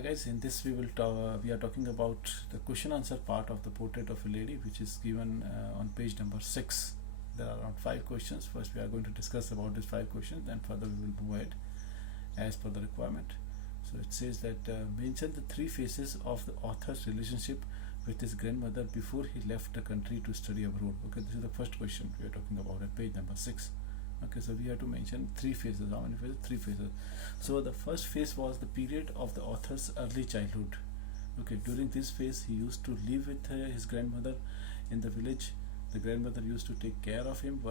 Hi guys, in this we are talking about the question answer part of the portrait of a lady, which is given on page number 6. There are around 5 questions. First we are going to discuss about these 5 questions, then further we will move ahead as per the requirement. So it says that mention the 3 phases of the author's relationship with his grandmother before he left the country to study abroad. Okay, this is the first question we are talking about at page number 6. Okay, so we have to mention 3 phases. How many phases? 3 phases. So the first phase was the period of the author's early childhood. Okay, during this phase he used to live with his grandmother in the village. The grandmother used to take care of him.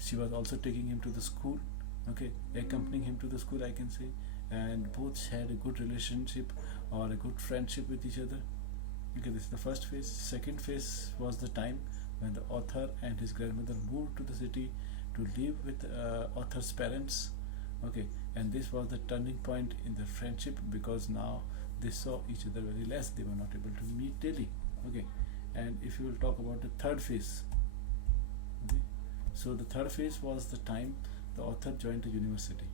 She was also taking him to the school. Okay, accompanying him to the school, I can say, and both had a good relationship or a good friendship with each other. Okay, this is the first phase. Second phase was the time when the author and his grandmother moved to the city to live with author's parents. Okay, and this was the turning point in their friendship, because now they saw each other very less. They were not able to meet daily. Okay, and if you will talk about the third phase, okay, so the third phase was the time the author joined the university.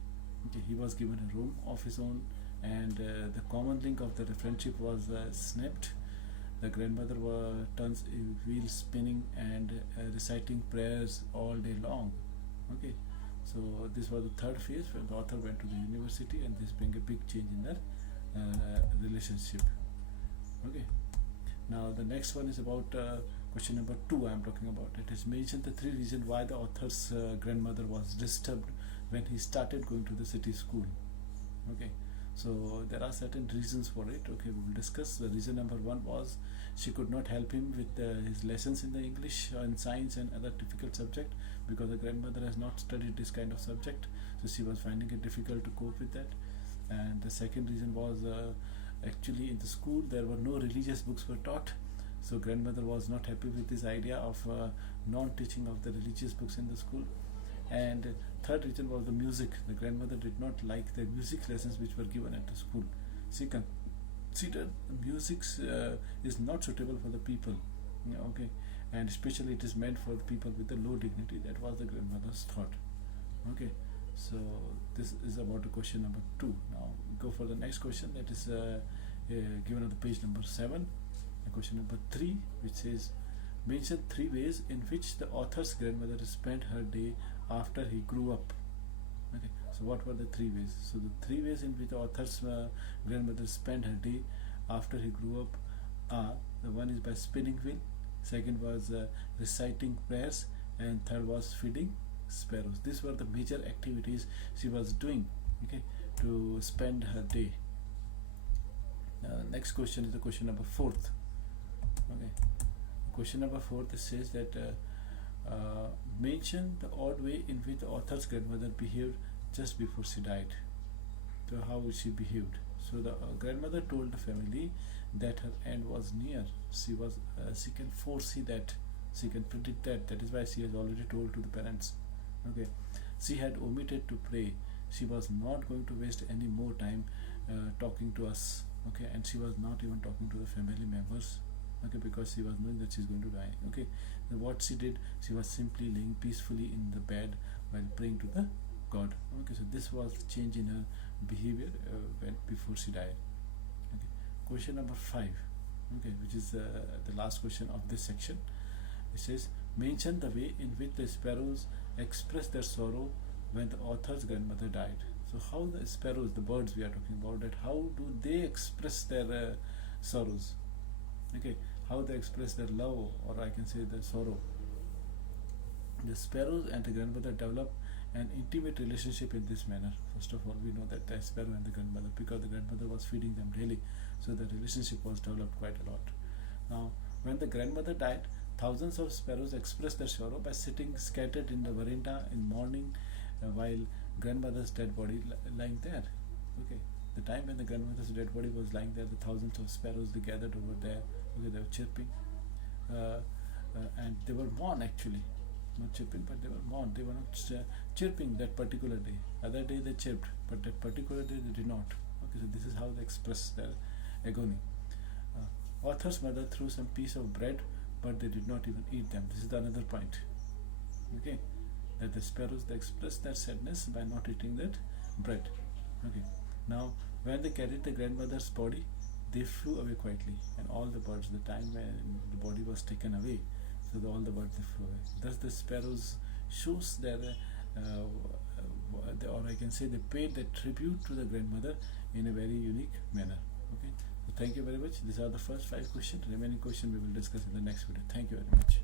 Okay, he was given a room of his own, and the common link of the friendship was snapped. The grandmother turns a wheel spinning and reciting prayers all day long. Okay, so this was the third phase when the author went to the university, and this bring a big change in their relationship. Okay, now the next one is about question number 2. I am talking about. It is mentioned the 3 reasons why the author's grandmother was disturbed when he started going to the city school. Okay, so there are certain reasons for it. Okay, we will discuss. The reason number 1 was she could not help him with his lessons in the English and science and other difficult subject, because the grandmother has not studied this kind of subject, so she was finding it difficult to cope with that. And the second reason was actually in the school there were no religious books were taught, so grandmother was not happy with this idea of non-teaching of the religious books in the school. And third reason was the music. The grandmother did not like the music lessons which were given at the school. She considered music is not suitable for the people. Yeah, okay, and especially it is meant for the people with the low dignity. That was the grandmother's thought. Okay, so this is about the question number 2. Now go for the next question. That is given on the page number 7. Question number 3, which says mention 3 ways in which the author's grandmother spent her day after he grew up. Okay, so what were the 3 ways? So the 3 ways in which the author's grandmother spent her day after he grew up are: the one is by spinning wheel, second was reciting prayers, and third was feeding sparrows. These were the major activities she was doing, okay, to spend her day. Next question is the question number 4. Okay, question number 4, this says that mention the odd way in which the author's grandmother behaved just before she died. So how she behaved? So the grandmother told the family that her end was near. She can foresee that, she can predict that. That is why she has already told to the parents. Okay, she had omitted to pray. She was not going to waste any more time talking to us. Okay, and she was not even talking to the family members. Okay, because she was knowing that she's going to die. Okay, then what she did, she was simply laying peacefully in the bed while praying to the God. Okay, so this was the change in her behavior before she died. Okay, question number 5. Okay, which is the last question of this section. It says mention the way in which the sparrows express their sorrow when the author's grandmother died. So how the sparrows, the birds we are talking about, that how do they express their sorrows? Okay, how they express their love, or I can say their sorrow. The sparrows and the grandmother develop an intimate relationship in this manner. First of all, we know that the sparrow and the grandmother, because the grandmother was feeding them daily, so the relationship was developed quite a lot. Now, when the grandmother died, thousands of sparrows expressed their sorrow by sitting scattered in the veranda in mourning while grandmother's dead body lying there. Okay, the time when the grandmother's dead body was lying there, the thousands of sparrows, they gathered over there. Okay, they were chirping, and they were mourn actually, not chirping, but they were mourn. They were not chirping that particular day. Other day they chirped, but that particular day they did not. Okay, so this is how they express their agony. Author's mother threw some piece of bread, but they did not even eat them. This is the another point. Okay, that the sparrows, they express their sadness by not eating that bread. Okay, now When they carried the grandmother's body, they flew away quietly, and all the birds, the time when the body was taken away, so all the birds they flew away. Thus, the sparrows shows their, or I can say, they paid their tribute to the grandmother in a very unique manner. Okay, so thank you very much. These are the first 5 questions. Remaining question we will discuss in the next video. Thank you very much.